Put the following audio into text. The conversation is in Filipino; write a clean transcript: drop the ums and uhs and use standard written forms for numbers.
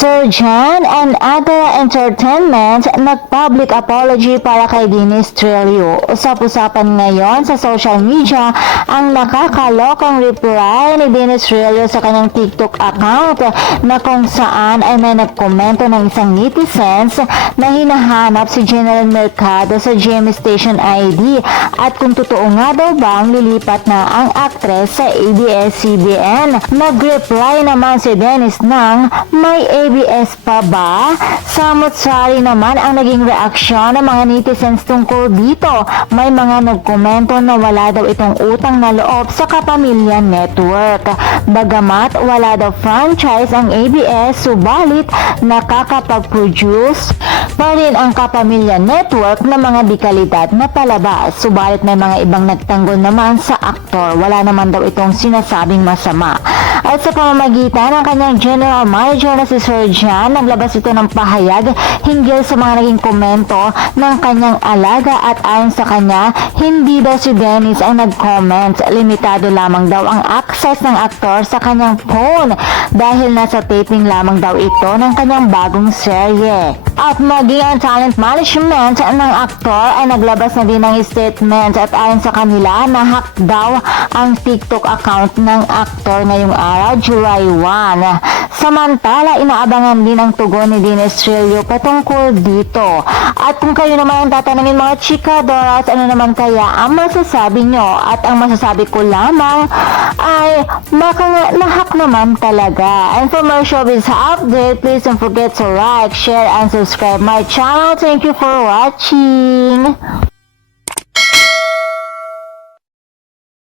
Sir John and Adela Entertainment nag-public apology para kay Dennis Trillo. Usap-usapan ngayon sa social media ang nakakalokang reply ni Dennis Trillo sa kanyang TikTok account na kung saan ay may nagkomento ng isang netizens na hinahanap si General Mercado sa GMA Station ID at kung totoo nga daw bang lilipat na ang aktres sa ABS-CBN. Nag-reply naman si Dennis ng may ABS pa ba? Samot-sari naman ang naging reaksyon ng mga netizens tungkol dito. May mga nagkomento na wala daw itong utang na loob sa Kapamilya Network. Bagamat wala daw franchise ang ABS, subalit nakakapag-produce pa rin ang Kapamilya Network ng mga dekalidad na palabas. Subalit may mga ibang nagtanggol naman sa aktor. Wala naman daw itong sinasabing masama. At sa pamamagitan ng kanyang general manager na si Sir John, naglabas ito ng pahayag hinggil sa mga naging komento ng kanyang alaga at ayon sa kanya, hindi daw si Dennis ang nag-comment. Limitado lamang daw ang access ng aktor sa kanyang phone dahil nasa taping lamang daw ito ng kanyang bagong serye. At maging ang talent management ng aktor ay naglabas na din ng statement at ayon sa kanila, na-hack daw ang TikTok account ng aktor ngayong araw, July 1. Samantala, inaabangan din ang tugon ni Dennis Trillo patungkol dito. At kung kayo naman ang tatanungin mga chikadoras, ano naman kaya ang masasabi nyo? At ang masasabi ko lamang ay nahack naman talaga. And for more showbiz update, please don't forget to like, share, and subscribe my channel. Thank you for watching.